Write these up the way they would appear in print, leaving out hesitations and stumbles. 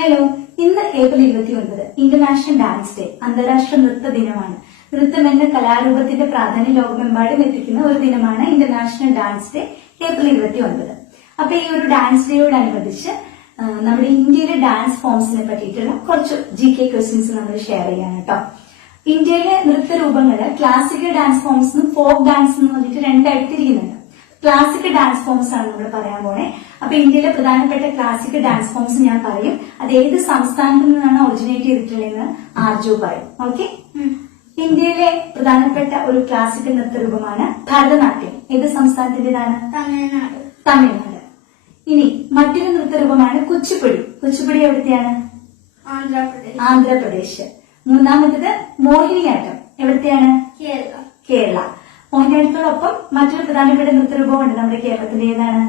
Hello, ഇന്ന് April 29 international dance day, അന്താരാഷ്ട്ര നൃത്ത ദിനമാണ്. നൃത്തം എന്ന കലാരൂപത്തിന്റെ പ്രാധാന്യം ലോകമെമ്പാടും എത്തിക്കുന്ന ഒരു ദിനമാണ് ഇന്റർനാഷണൽ ഡാൻസ് ഡേ ഏപ്രിൽ 29. അപ്പൊ ഈ ഒരു ഡാൻസ് ഡേയോടനുബന്ധിച്ച് നമ്മുടെ ഇന്ത്യയിലെ ഡാൻസ് ഫോംസിനെ പറ്റിയിട്ടുള്ള കുറച്ച് GK ക്വസ്റ്റ്യൻസ് നമ്മൾ ഷെയർ ചെയ്യാണ് കേട്ടോ. ഇന്ത്യയിലെ നൃത്തരൂപങ്ങള് ക്ലാസിക്കൽ ഡാൻസ് ഫോംസും ഫോക്ക് ഡാൻസ് എന്ന് പറഞ്ഞിട്ട് രണ്ടായിട്ട് തിരിക്കുന്നുണ്ട്. ക്ലാസിക്കൽ ഡാൻസ് ഫോംസ് ആണ് നമ്മൾ പറയാൻ പോണേ. അപ്പൊ ഇന്ത്യയിലെ പ്രധാനപ്പെട്ട ക്ലാസിക്കൽ ഡാൻസ് ഫോംസ് ഞാൻ പറയും. അത് ഏത് സംസ്ഥാനത്തിൽ നിന്നാണ് ഒറിജിനേറ്റ് ചെയ്തിട്ടുള്ളതെന്ന് ആർജു പറയും. ഓക്കെ, ഇന്ത്യയിലെ പ്രധാനപ്പെട്ട ഒരു ക്ലാസിക്കൽ നൃത്തരൂപമാണ് ഭരതനാട്യം. ഏത് സംസ്ഥാനത്തിന്റേതാണ്? തമിഴ്നാട്. ഇനി മറ്റൊരു നൃത്തരൂപമാണ് കുച്ചിപ്പുടി. കുച്ചിപ്പുടി എവിടത്തെയാണ്? ആന്ധ്രാപ്രദേശ്. മൂന്നാമത്തേത് മോഹിനിയാട്ടം. എവിടത്തെയാണ്? കേരള. മോഹിനിയാട്ടത്തോടൊപ്പം മറ്റൊരു പ്രധാനപ്പെട്ട നൃത്തരൂപമുണ്ട് നമ്മുടെ കേരളത്തിന്റെ. ഏതാണ്?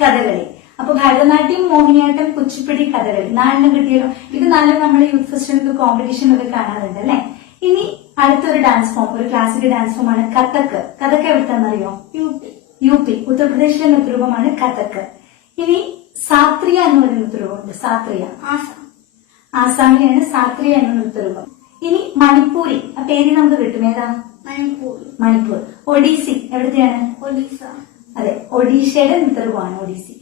കഥകളി. അപ്പൊ ഭരതനാട്യം, മോഹിനിയാട്ടം, കുച്ചിപ്പുടി, കഥകളി 4 കിട്ടിയല്ലോ. ഇത് 4 നമ്മൾ യൂത്ത് ഫെസ്റ്റിവൽ കോമ്പറ്റീഷനൊക്കെ കാണാറുണ്ട് അല്ലെ. ഇനി അടുത്തൊരു ഡാൻസ് ഫോം, ഒരു ക്ലാസിക്കൽ ഡാൻസ് ഫോം ആണ് കഥക്. കഥക് എവിടുത്താണെന്നറിയോ? യുപി, ഉത്തർപ്രദേശിലെ നൃത്തരൂപമാണ് കഥക്. ഇനി സാത്രിയ എന്ന് പറയുന്ന നൃത്തരൂപമുണ്ട്. സാത്രിയ ആസാമിലെയാണ് സാത്രിയ എന്ന നൃത്തരൂപം. ഇനി മണിപ്പൂരി. ആ പേര് നമുക്ക് കിട്ടും. ഏതാ? മണിപ്പൂർ. ഒഡീസി എവിടത്തെയാണ്? അതെ, ഒഡീഷയുടെ നൃത്തരൂപമാണ് ഒഡീസി.